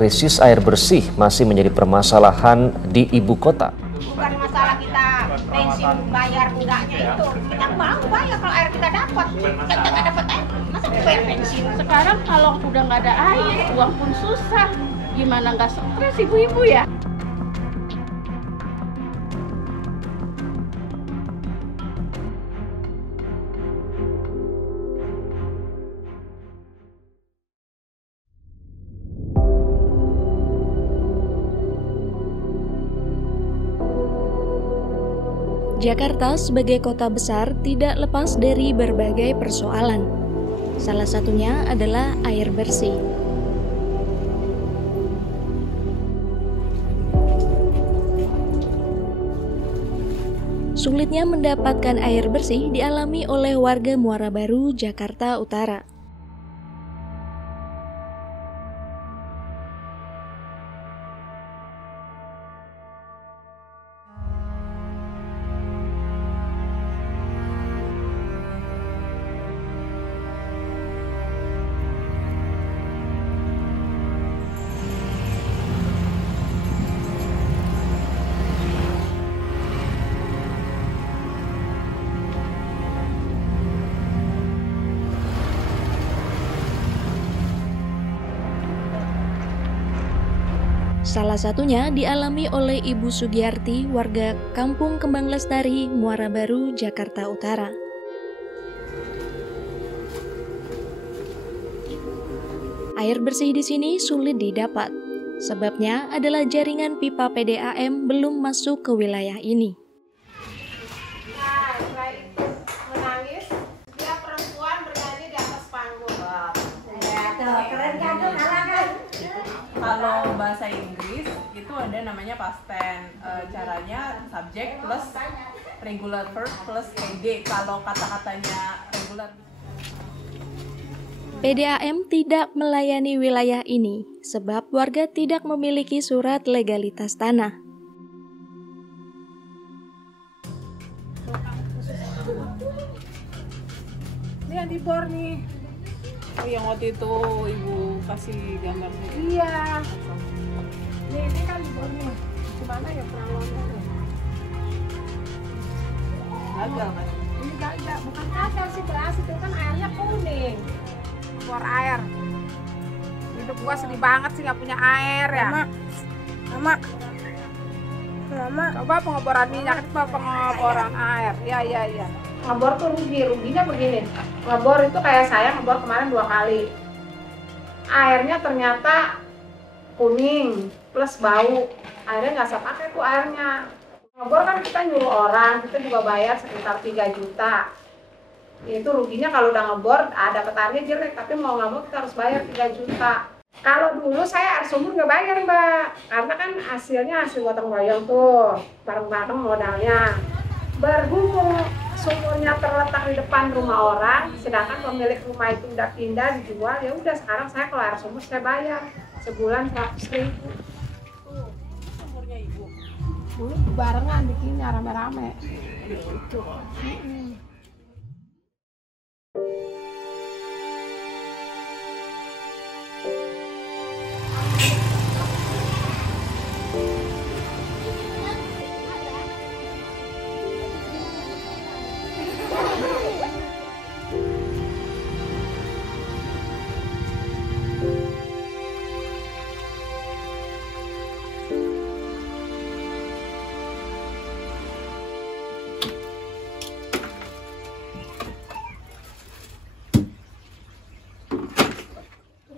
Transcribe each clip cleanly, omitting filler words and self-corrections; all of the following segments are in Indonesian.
krisis air bersih masih menjadi permasalahan di ibu kota. Bukan masalah kita pensiun bayar enggaknya itu, kita mau bayar kalau air kita dapat. Kita nggak dapat air, masa bayar pensiun? Sekarang kalau udah nggak ada air, uang pun susah. Gimana nggak stres ibu-ibu ya? Jakarta sebagai kota besar tidak lepas dari berbagai persoalan. Salah satunya adalah air bersih. Sulitnya mendapatkan air bersih dialami oleh warga Muara Baru, Jakarta Utara. Salah satunya dialami oleh Ibu Sugiyarti, warga Kampung Kembang Lestari, Muara Baru, Jakarta Utara. Air bersih di sini sulit didapat. Sebabnya adalah jaringan pipa PDAM belum masuk ke wilayah ini. Nah, setelah itu menangis, dia perempuan bernyanyi di atas panggung. Ya, tuh, keren kan tuh, kalah kan? Kalau bahasa Inggris itu ada namanya past tense. Caranya subject plus regular verb plus ed. Kalau kata-katanya regular. PDAM tidak melayani wilayah ini sebab warga tidak memiliki surat legalitas tanah. Ini yang di bor nih. Oh, yang waktu itu ibu kasih gambar. Iya. Ini kan di bawah nih. Gimana ya peralonnya nih? Gagal kan? Ini gagal, bukan gagal sih beras itu kan airnya kuning. Keluar air. Hidup gua sedih banget sih nggak punya air ya. Mama. Coba pengeboran minyak, coba pengeboran air. Iya. Ngebor tuh ruginya begini. Ngebor itu kayak saya ngebor kemarin 2 kali. Airnya ternyata kuning plus bau. Airnya nggak saya pakai tuh airnya. Ngebor kan kita nyuruh orang, kita juga bayar sekitar 3 juta. Itu ruginya kalau udah ngebor, ada petani jelek, tapi mau nggak mau kita harus bayar 3 juta. Kalau dulu saya air sumur nggak bayar Mbak, karena kan hasilnya hasil gotong royong tuh, bareng-bareng modalnya. Berhubung sumurnya terletak di depan rumah orang, sedangkan pemilik rumah itu udah pindah dijual, ya udah sekarang saya kalau air sumur saya bayar sebulan 100.000. Sumurnya ibu. Dulu barengan bikinnya rame-rame.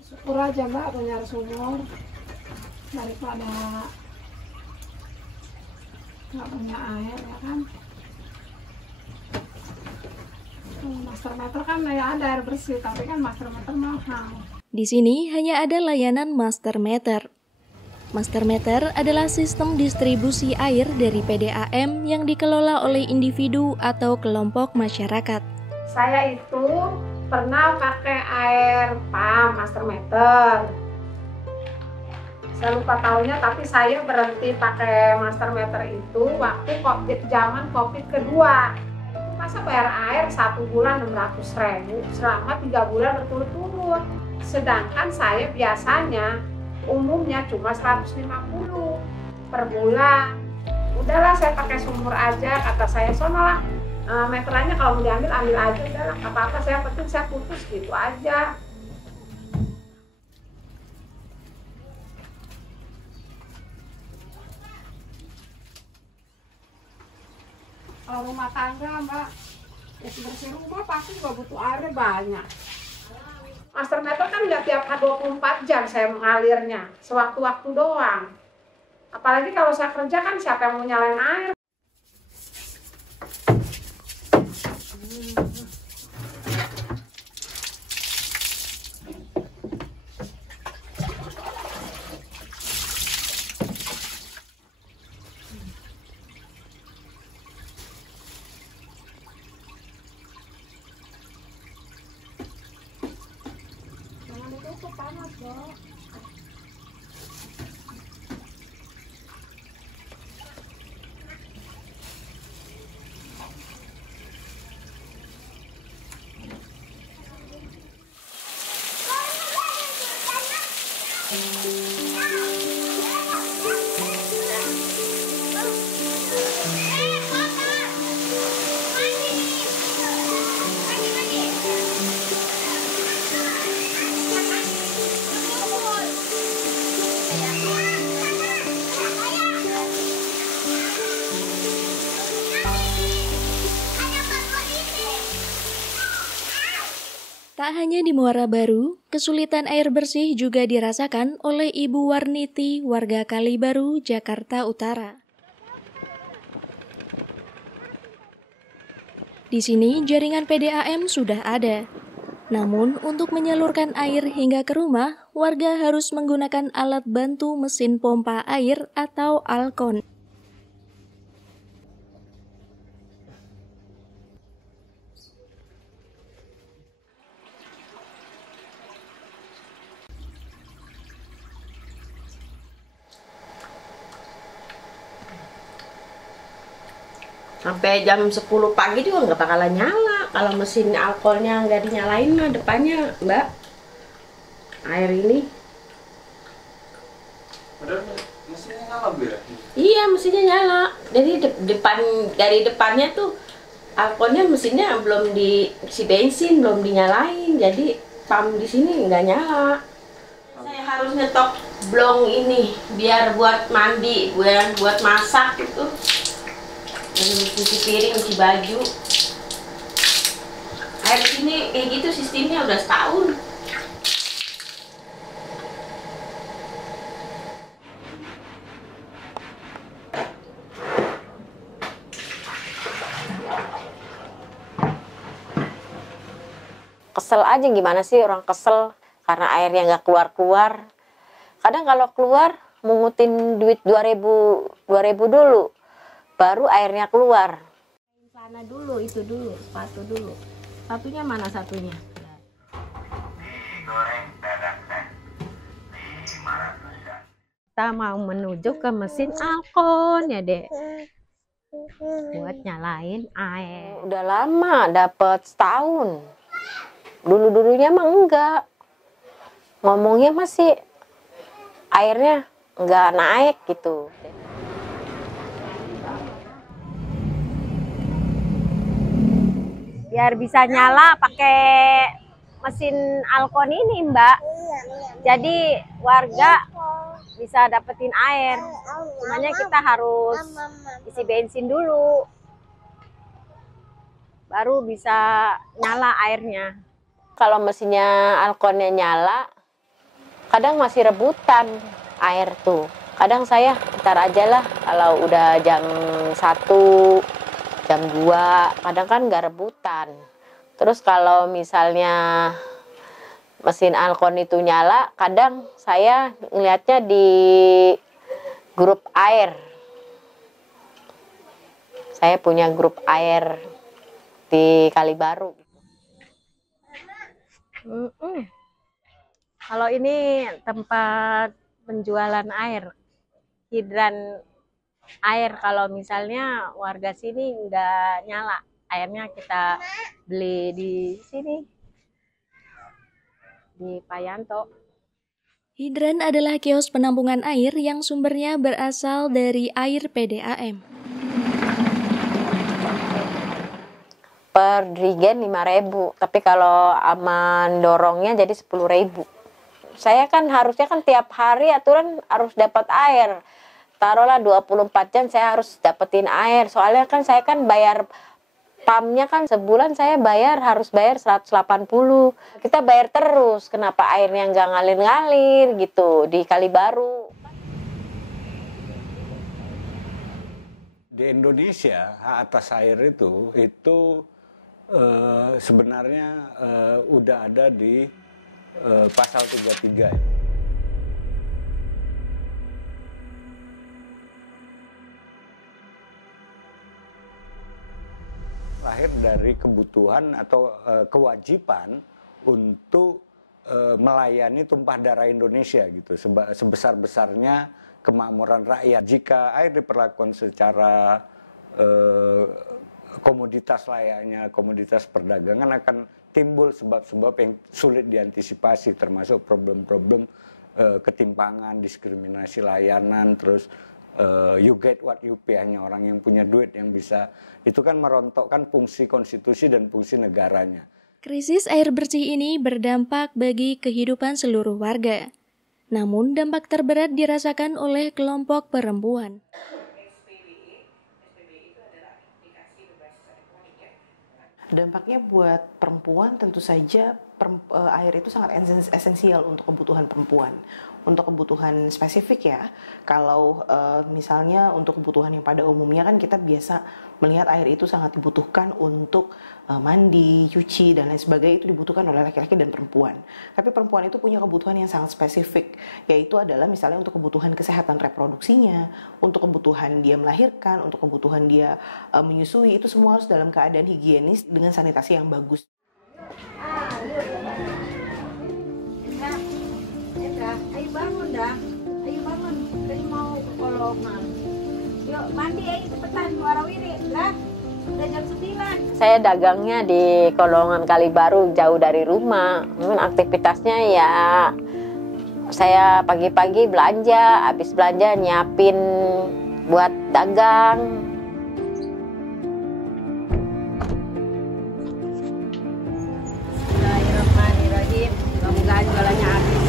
Syukur aja Mbak punya air sumur daripada nggak punya air ya kan. Master meter kan ya ada air bersih, tapi kan master meter mahal. Di sini hanya ada layanan master meter. Master meter adalah sistem distribusi air dari PDAM yang dikelola oleh individu atau kelompok masyarakat. Saya itu pernah pakai air pam master meter. Saya lupa tahunnya, tapi saya berhenti pakai master meter itu waktu zaman COVID kedua. Masa bayar air 1 bulan 600.000 selama 3 bulan berturut-turut. Sedangkan saya biasanya umumnya cuma 150 per bulan. Udahlah saya pakai sumur aja, kata saya. Soalnya meterannya kalau mau diambil ambil aja, udahlah nggak apa-apa, saya penting saya putus gitu aja. Kalau rumah tangga Mbak, bersih rumah pasti juga butuh airnya banyak. Master meter kan nggak tiap 24 jam saya mengalirnya, sewaktu-waktu doang. Apalagi kalau saya kerja kan siapa yang mau nyalain air? Jangan ditutup, panas loh. Tak hanya di Muara Baru, kesulitan air bersih juga dirasakan oleh Ibu Warniti, warga Kalibaru, Jakarta Utara. Di sini jaringan PDAM sudah ada. Namun untuk menyalurkan air hingga ke rumah, warga harus menggunakan alat bantu mesin pompa air atau Alkon. Sampai jam 10 pagi juga nggak bakalan nyala kalau mesin alkoholnya nggak dinyalain mah depannya, Mbak. Air ini. Mesinnya nyala, Bu ya? Iya, mesinnya nyala. Jadi dari depannya tuh alkoholnya mesinnya belum diisi bensin, belum dinyalain. Jadi pam di sini nggak nyala. Saya harus nyetok blong ini biar buat mandi, buat masak gitu. Cuci piring, cuci baju. Air di sini kayak gitu sistemnya udah setahun. Kesel aja, gimana sih orang kesel karena airnya nggak keluar-keluar. Kadang kalau keluar mungutin duit 2000 dulu. Baru airnya keluar. Celana dulu, itu dulu, sepatu dulu. Satunya mana satunya? Kita mau menuju ke mesin Alkon ya, Dek. Buat nyalain air. Udah lama, dapet setahun. Dulu-dulunya mah enggak. Ngomongnya masih airnya enggak naik gitu. Biar bisa nyala pakai mesin Alkon ini, Mbak. Jadi warga bisa dapetin air. Sebenarnya kita harus isi bensin dulu. Baru bisa nyala airnya. Kalau mesinnya Alkonnya nyala, kadang masih rebutan air tuh. Kadang saya ntar aja lah kalau udah jam 1, jam 2, kadang kan nggak rebutan. Terus kalau misalnya mesin Alkon itu nyala, kadang saya ngeliatnya di grup air. Saya punya grup air di Kalibaru. Kalau ini tempat penjualan air, hidran air. Kalau misalnya warga sini nggak nyala, airnya kita beli di sini, di Payanto. Hidran adalah kios penampungan air yang sumbernya berasal dari air PDAM. Per drigen 5.000, tapi kalau aman dorongnya jadi 10.000. Saya kan harusnya kan tiap hari aturan harus dapat air. Taruhlah 24 jam saya harus dapetin air. Soalnya kan saya kan bayar pumpnya kan sebulan saya harus bayar 180. Kita bayar terus, kenapa airnya nggak ngalir-ngalir gitu di Kalibaru. Di Indonesia hak atas air itu sebenarnya udah ada di pasal 33. Lahir dari kebutuhan atau kewajiban untuk melayani tumpah darah Indonesia gitu, sebesar-besarnya kemakmuran rakyat. Jika air diperlakukan secara komoditas layaknya komoditas perdagangan, akan timbul sebab-sebab yang sulit diantisipasi, termasuk problem-problem ketimpangan, diskriminasi layanan, terus you get what you pay, hanya orang yang punya duit yang bisa. Itu kan merontokkan fungsi konstitusi dan fungsi negaranya. Krisis air bersih ini berdampak bagi kehidupan seluruh warga. Namun dampak terberat dirasakan oleh kelompok perempuan. Dampaknya buat perempuan tentu saja air itu sangat esensial untuk kebutuhan perempuan. Untuk kebutuhan spesifik ya, kalau misalnya untuk kebutuhan yang pada umumnya kan kita biasa melihat air itu sangat dibutuhkan untuk mandi, cuci, dan lain sebagainya, itu dibutuhkan oleh laki-laki dan perempuan. Tapi perempuan itu punya kebutuhan yang sangat spesifik, yaitu adalah misalnya untuk kebutuhan kesehatan reproduksinya, untuk kebutuhan dia melahirkan, untuk kebutuhan dia menyusui, itu semua harus dalam keadaan higienis dengan sanitasi yang bagus. Ayo bangun dah, ayo bangun, kita mau ke kolongan. Yuk mandi ayo cepetan, warawiri lah, udah jam 9. Saya dagangnya di kolongan Kalibaru, jauh dari rumah. Aktivitasnya ya saya pagi-pagi belanja, habis belanja nyiapin buat dagang. Bismillahirrahmanirrahim, mudah-mudahan jualannya habis.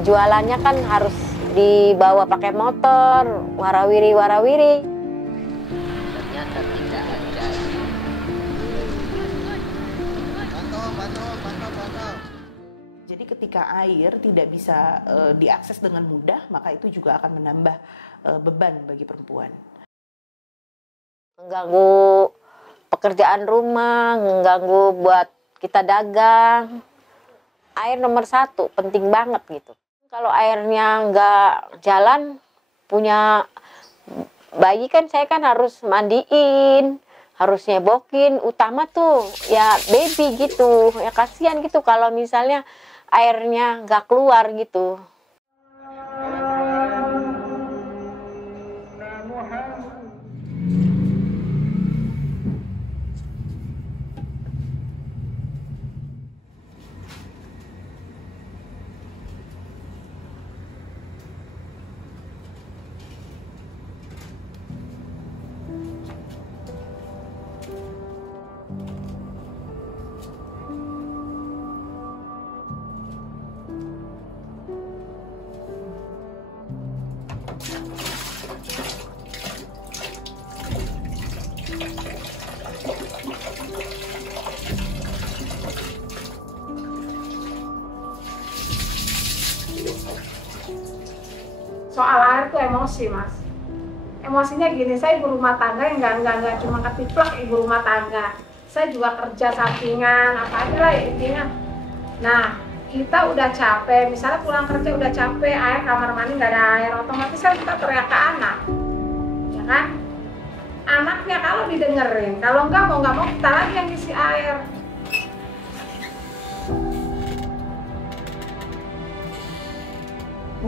Jualannya kan harus dibawa pakai motor, warawiri. Ternyata tidak ada. Jadi ketika air tidak bisa diakses dengan mudah, maka itu juga akan menambah beban bagi perempuan. Mengganggu pekerjaan rumah, mengganggu buat kita dagang. Air nomor 1, penting banget gitu. Kalau airnya nggak jalan, punya bayi kan saya kan harus mandiin, harus nyebokin. Utama tuh ya baby gitu, ya kasihan gitu kalau misalnya airnya nggak keluar gitu. Soal air tuh emosi, Mas. Emosinya gini, saya ibu rumah tangga yang enggak cuma ketiplak ibu rumah tangga. Saya juga kerja sampingan, apa aja lah ya intinya. Nah, kita udah capek, misalnya pulang kerja udah capek, air kamar mandi nggak ada air, otomatis kan kita teriak ke anak, ya kan? Anaknya kalau didengerin, kalau nggak mau kita lagi yang isi air.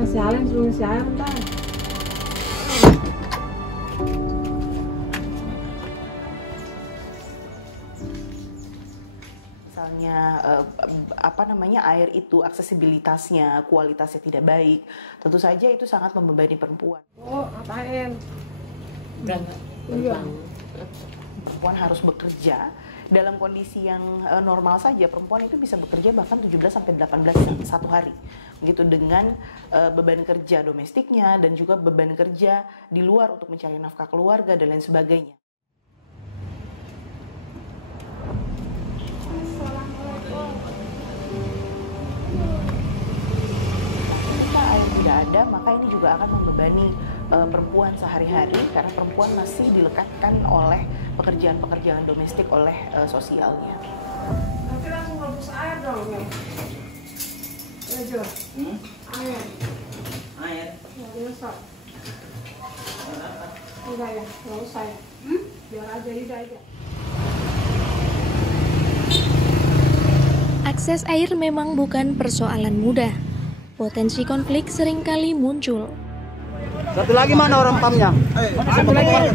Si Alen suruh isi air ntar. Misalnya air itu aksesibilitasnya, kualitasnya tidak baik, tentu saja itu sangat membebani perempuan. Oh, ngapain? Iya. Perempuan harus bekerja. Dalam kondisi yang normal saja, perempuan itu bisa bekerja bahkan 17-18 jam satu hari. Begitu dengan beban kerja domestiknya dan juga beban kerja di luar untuk mencari nafkah keluarga dan lain sebagainya. Jika air tidak ada, maka ini juga akan membebani perempuan sehari-hari karena perempuan masih dilekatkan oleh pekerjaan-pekerjaan domestik oleh sosialnya. Nanti langsung rebus air dong, ya. Air. Air. Nggak usah. Enggak ya, nggak usah ya. Biar aja, Ida aja. Akses air memang bukan persoalan mudah. Potensi konflik seringkali muncul. Satu lagi mana orang pamnya? Satu lagi.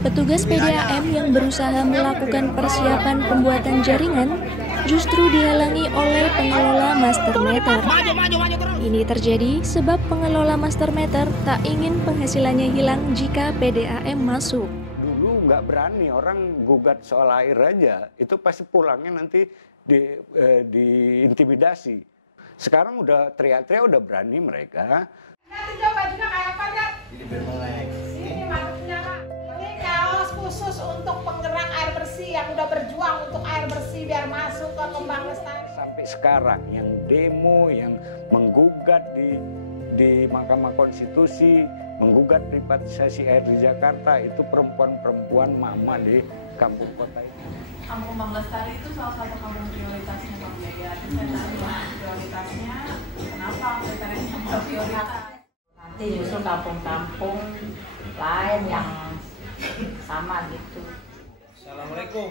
Petugas PDAM yang berusaha melakukan persiapan pembuatan jaringan justru dihalangi oleh pengelola master meter. Ini terjadi sebab pengelola master meter tak ingin penghasilannya hilang jika PDAM masuk. Dulu nggak berani, orang gugat soal air aja, itu pasti pulangnya nanti diintimidasi. Sekarang udah teriak-teriak, udah berani mereka. Nanti coba bajunya kayak apa, Dad? Ini maksudnya, Kak. Ini kaos khusus untuk penggerak air bersih yang udah berjuang untuk air bersih biar masuk ke Kembang Lestari. Sampai sekarang yang demo, yang menggugat di Mahkamah Konstitusi, menggugat privatisasi air di Jakarta, itu perempuan-perempuan mama di kampung kota ini. Kampung Kembang Lestari itu salah satu kampung prioritasnya Pak Jaya. Saya tanya prioritasnya, kenapa kriterianya prioritas? Nanti justru kampung-kampung lain yang sama gitu. Assalamualaikum.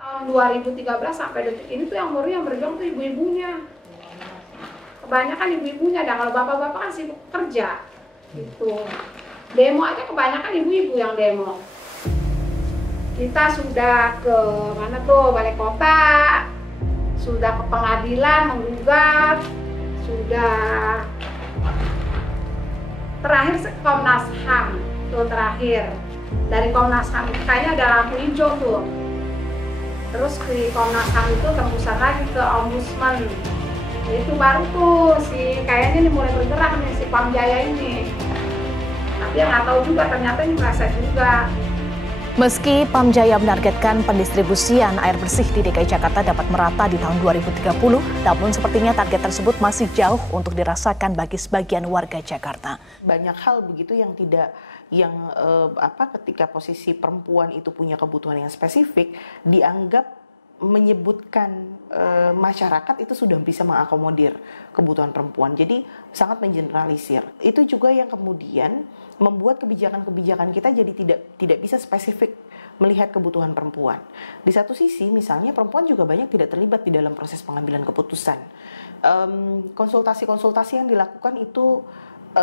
Tahun 2013 sampai detik ini tuh yang berjuang tuh ibu-ibunya. Kebanyakan ibu-ibunya, dan kalau bapak-bapak kan sibuk kerja gitu. Demo aja kebanyakan ibu-ibu yang demo. Kita sudah ke mana tuh, Balai Kota, sudah ke pengadilan menggugat, sudah terakhir Komnas HAM tuh terakhir. Dari Komnas HAM kayaknya ada lampu hijau tuh. Terus di Komnas HAM itu tembusan lagi ke Ombudsman. Itu baru tuh kayaknya ini mulai bergerak nih si Pam Jaya ini. Tapi yang nggak tahu juga ternyata ini merasa juga. Meski Pam Jaya menargetkan pendistribusian air bersih di DKI Jakarta dapat merata di tahun 2030, namun sepertinya target tersebut masih jauh untuk dirasakan bagi sebagian warga Jakarta. Banyak hal begitu yang ketika posisi perempuan itu punya kebutuhan yang spesifik dianggap menyebutkan masyarakat itu sudah bisa mengakomodir kebutuhan perempuan. Jadi sangat mengeneralisir. Itu juga yang kemudian membuat kebijakan-kebijakan kita jadi tidak bisa spesifik melihat kebutuhan perempuan. Di satu sisi misalnya perempuan juga banyak tidak terlibat di dalam proses pengambilan keputusan. Konsultasi-konsultasi yang dilakukan itu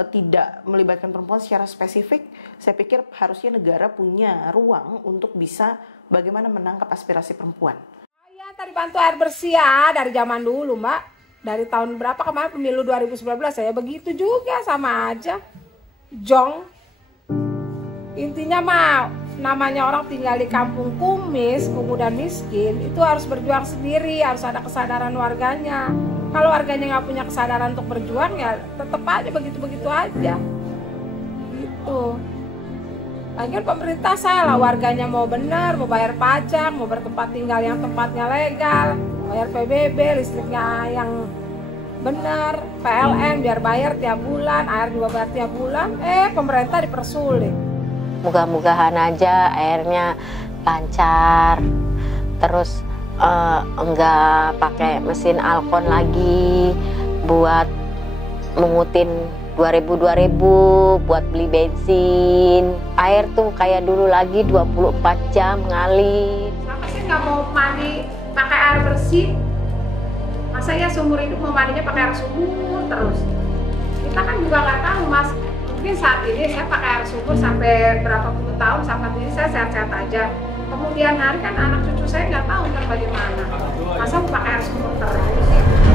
tidak melibatkan perempuan secara spesifik. Saya pikir harusnya negara punya ruang untuk bisa bagaimana menangkap aspirasi perempuan. Tadi bantu air bersih ya dari zaman dulu, Mbak. Dari tahun berapa kemarin pemilu 2019 saya begitu juga, sama aja. Jong. Intinya mah namanya orang tinggal di kampung kumis, kumuh dan miskin, itu harus berjuang sendiri, harus ada kesadaran warganya. Kalau warganya nggak punya kesadaran untuk berjuang ya tetap aja begitu-begitu aja. Gitu. Lagian pemerintah salah, warganya mau benar, mau bayar pajak, mau bertempat tinggal yang tempatnya legal, bayar PBB, listriknya yang benar, PLN biar bayar tiap bulan, air juga bayar tiap bulan, pemerintah dipersulit. Mudah-mudahan aja airnya lancar, terus enggak pakai mesin alkon lagi buat mengutin 2000 buat beli bensin. Air tuh kayak dulu lagi 24 jam ngalir. Siapa sih nggak mau mandi pakai air bersih? Masa ya seumur hidup mau mandinya pakai air sumur terus? Kita kan juga nggak tahu, Mas. mungkin saat ini saya pakai air sumur sampai berapa puluh tahun, sampai ini saya sehat-sehat aja. Kemudian hari kan anak cucu saya nggak tahu ntar bagaimana. Masa mau pakai air sumur terus?